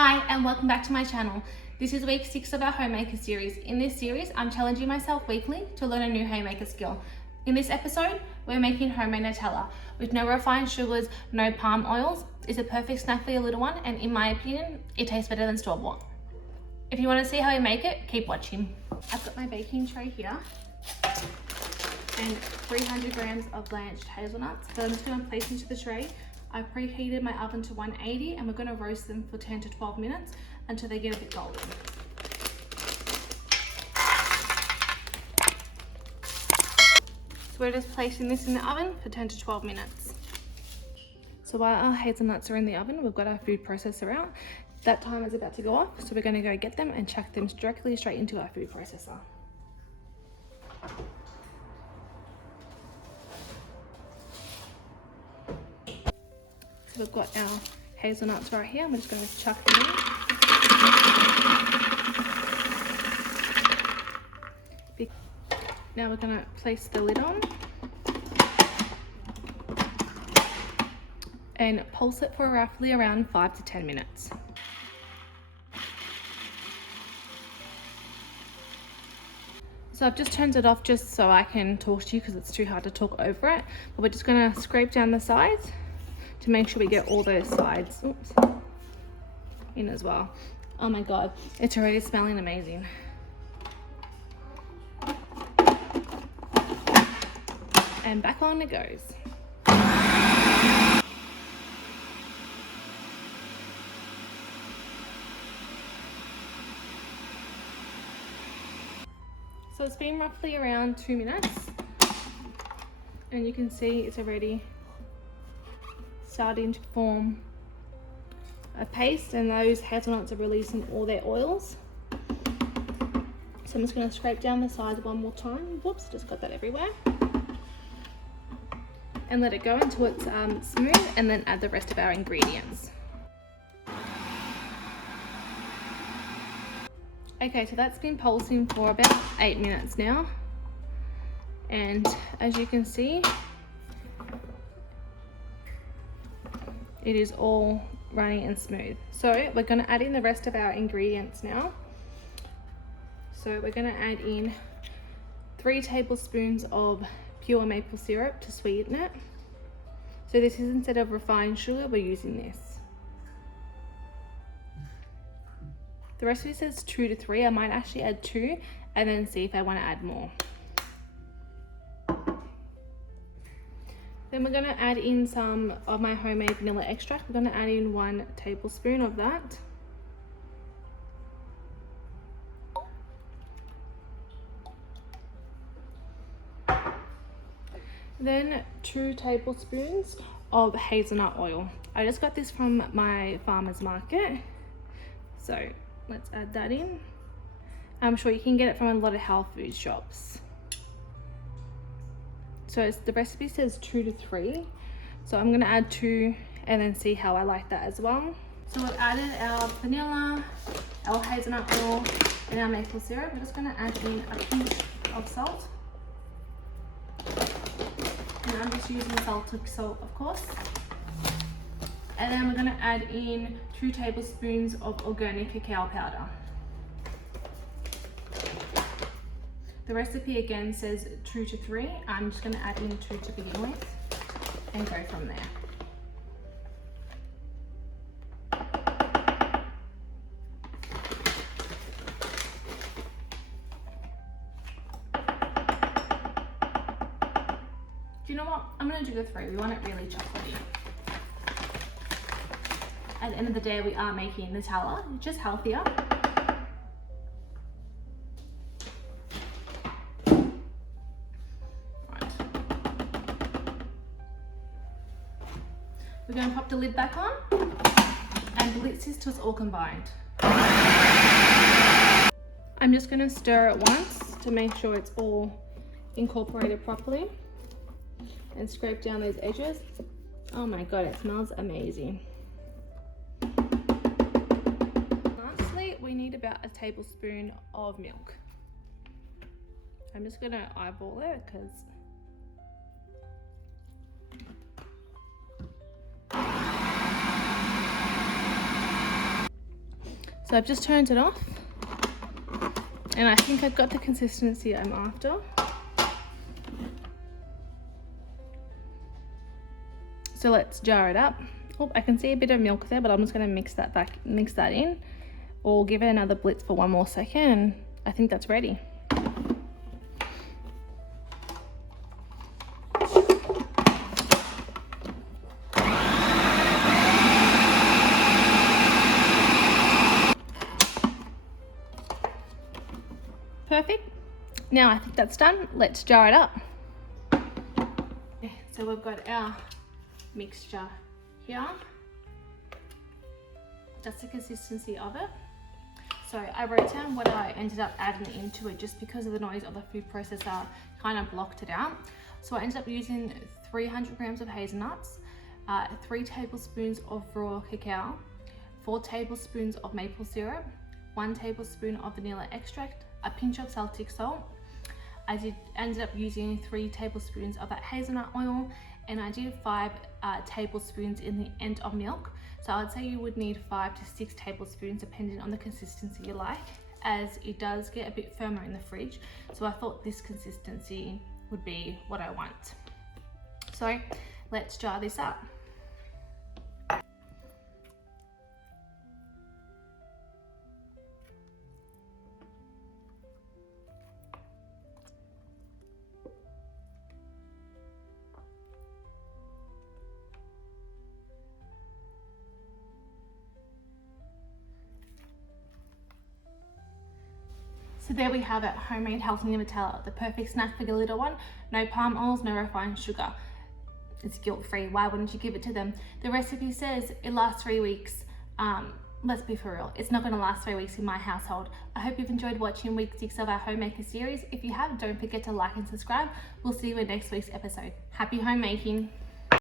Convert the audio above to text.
Hi and welcome back to my channel. This is week 6 of our Homemaker series. In this series, I'm challenging myself weekly to learn a new homemaker skill. In this episode, we're making homemade Nutella with no refined sugars, no palm oils. It's a perfect snack for your little one, and in my opinion, it tastes better than store-bought. If you want to see how we make it, keep watching. I've got my baking tray here and 300 grams of blanched hazelnuts that I'm just going to place into the tray. I preheated my oven to 180 and we're going to roast them for 10 to 12 minutes until they get a bit golden. So we're just placing this in the oven for 10 to 12 minutes. So while our hazelnuts are in the oven, we've got our food processor out. That timer is about to go off, so we're going to go get them and chuck them directly straight into our food processor. So we've got our hazelnuts right here, and we're just going to chuck them in. Now we're going to place the lid on and pulse it for roughly around 5 to 10 minutes. So I've just turned it off just so I can talk to you because it's too hard to talk over it. But we're just going to scrape down the sides to make sure we get all those sides in as well. Oh my god, it's already smelling amazing. And back on it goes. So it's been roughly around 2 minutes and you can see it's already starting to form a paste, and those hazelnuts are releasing all their oils. So I'm just going to scrape down the sides one more time. Whoops, just got that everywhere. And let it go until it's smooth, and then add the rest of our ingredients. Okay, so that's been pulsing for about 8 minutes now. And as you can see, it is all runny and smooth. So we're going to add in the rest of our ingredients now. So we're going to add in 3 tablespoons of pure maple syrup to sweeten it. So this is, instead of refined sugar, we're using this. The recipe says 2 to 3. I might actually add 2 and then see if I want to add more. Then we're going to add in some of my homemade vanilla extract. We're going to add in 1 tablespoon of that. Then 2 tablespoons of hazelnut oil. I just got this from my farmer's market. So let's add that in. I'm sure you can get it from a lot of health food shops. So the recipe says 2 to 3. So I'm going to add 2 and then see how I like that as well. So we've added our vanilla, our hazelnut oil and our maple syrup. We're just going to add in a pinch of salt. And I'm just using celtic salt, of course. And then we're going to add in 2 tablespoons of organic cacao powder. The recipe again says 2 to 3. I'm just going to add in 2 to begin with and go from there. Do you know what? I'm going to do the 3. We want it really chocolatey. At the end of the day, we are making Nutella, just healthier. We're going to pop the lid back on and blitz this till it's all combined. I'm just going to stir it once to make sure it's all incorporated properly and scrape down those edges. Oh my god, it smells amazing. Lastly, we need about a tablespoon of milk. I'm just going to eyeball it because So I've just turned it off, and I think I've got the consistency I'm after. So let's jar it up. Oh, I can see a bit of milk there, but I'm just going to mix that in, or give it another blitz for 1 more second, and I think that's ready. Perfect. Now I think that's done. Let's jar it up. Okay, so we've got our mixture here. That's the consistency of it. So I wrote down what I ended up adding into it, just because of the noise of the food processor kind of blocked it out. So I ended up using 300 grams of hazelnuts, 3 tablespoons of raw cacao, 4 tablespoons of maple syrup, 1 tablespoon of vanilla extract, a pinch of celtic salt. I ended up using 3 tablespoons of that hazelnut oil, and I did 5 tablespoons in the end of milk. So I would say you would need 5 to 6 tablespoons depending on the consistency you like, as it does get a bit firmer in the fridge. So I thought this consistency would be what I want. So let's jar this up. So there we have it, homemade healthy Nutella, the perfect snack for your little one. No palm oils, no refined sugar. It's guilt-free, why wouldn't you give it to them? The recipe says it lasts 3 weeks. Let's be for real, it's not gonna last 3 weeks in my household. I hope you've enjoyed watching week 6 of our Homemaker series. If you have, don't forget to like and subscribe. We'll see you in next week's episode. Happy homemaking.